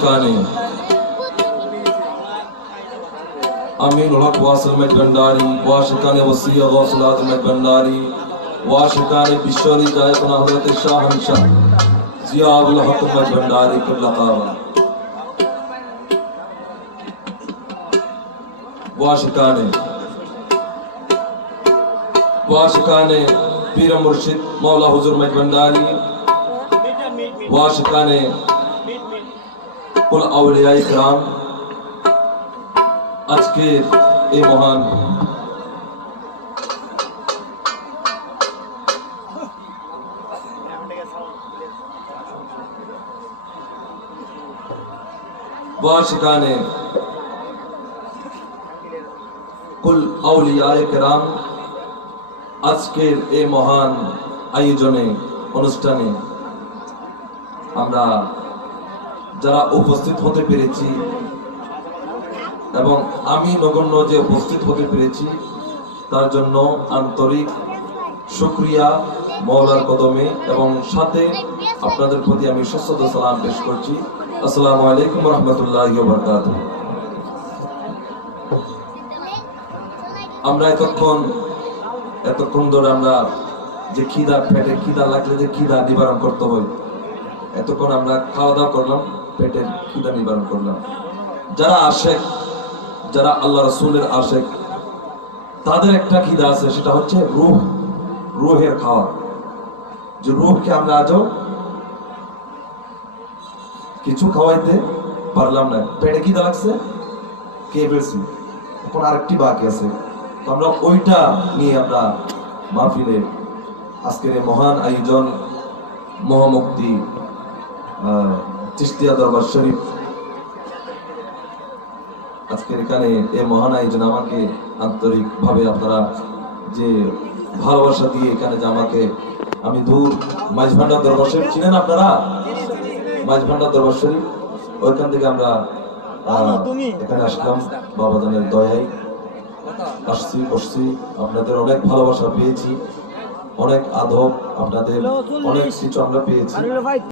वाशिकाने अमीन हक वासिल में भंडारी वाशिकाने वसीय गौसल आज़म में भंडारी वाशिकाने बिशोरी जायतना हज़रत शाहंशाह ज़ियाउल हक में भंडारी क़िबला काबा वाशिकाने पीर मुर्शिद मौला हुजूर में भंडारी वाशिकाने कुल औलिया इकराम আজকে এই মহান वाशिकाने कुल औलिया इकराम আজকের এই মহান আয়োজনে অনুষ্ঠানে আমরা যারা উপস্থিত হতে পেরেছি এবং আমি নগণ্য যে উপস্থিত হতে পেরেছি তার জন্য আন্তরিক শুকরিয়া মওলার কদমে এবং সাথে আপনাদের প্রতি আমি সশ্রদ্ধ সালাম পেশ করছি। আসসালামু আলাইকুম ওয়া রাহমাতুল্লাহি ওয়া বারাকাতুহু। আমরা এতক্ষণ ধরে আমরা যে খিদা পেটে খিদা লাগলে যে খিদা নিবারণ করতে হয়, এতক্ষণ আমরা খাওয়া দাওয়া করলাম, পেটের খিদা নিবারণ করলাম। যারা আশেক, যারা আল্লাহ রাসূলের আশেক, তাদের একটা খিদা আছে, সেটা হচ্ছে রূহের খাওয়া। যে রূহকে আমরা আজও কিছু খাওয়াইতে পারলাম না, পেটে খিদা লাগছে, খেয়ে ফেলছি, এখন আরেকটি বাকি আছে। তো আমরা ওইটা নিয়ে আমরা মাহফিলে আজকের এই মহান আয়োজন মহামুক্তি চিশতিয়া দরবার শরীফ, আজকের এখানে এই মহান আয়োজন আমাকে আন্তরিকভাবে আপনারা যে ভালোবাসা দিয়ে এখানে যে আমাকে, আমি দূর মাঝভান্ডার দরবার শরীফ চিনেন আপনারা? মাঝভান্ডার দরবার শরীফ, ওইখান থেকে আমরা এখানে আসলাম বাবাজানের দয়ায়, আসছি বসছি, আপনাদের অনেক ভালোবাসা পেয়েছি, অনেক আদব, আপনাদের অনেক কিছু আমরা পেয়েছি।